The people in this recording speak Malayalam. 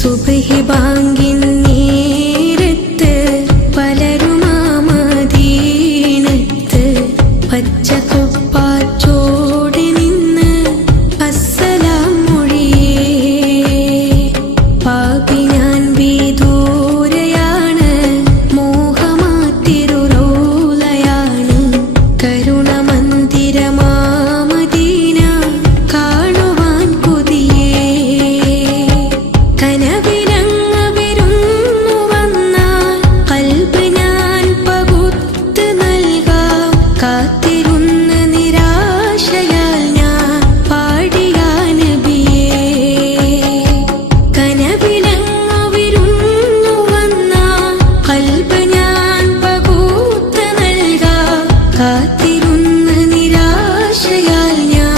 സുബഹി ബാങ്കിൻ നേരത്ത് പലരുമാ മദീനത്ത് പച്ച കുപ്പാച്ചോടെ നിന്ന് അസ്സലാം മൊഴിയേ പാപി കാത്തിരുന്ന നിരാശയാൽ ഞാൻ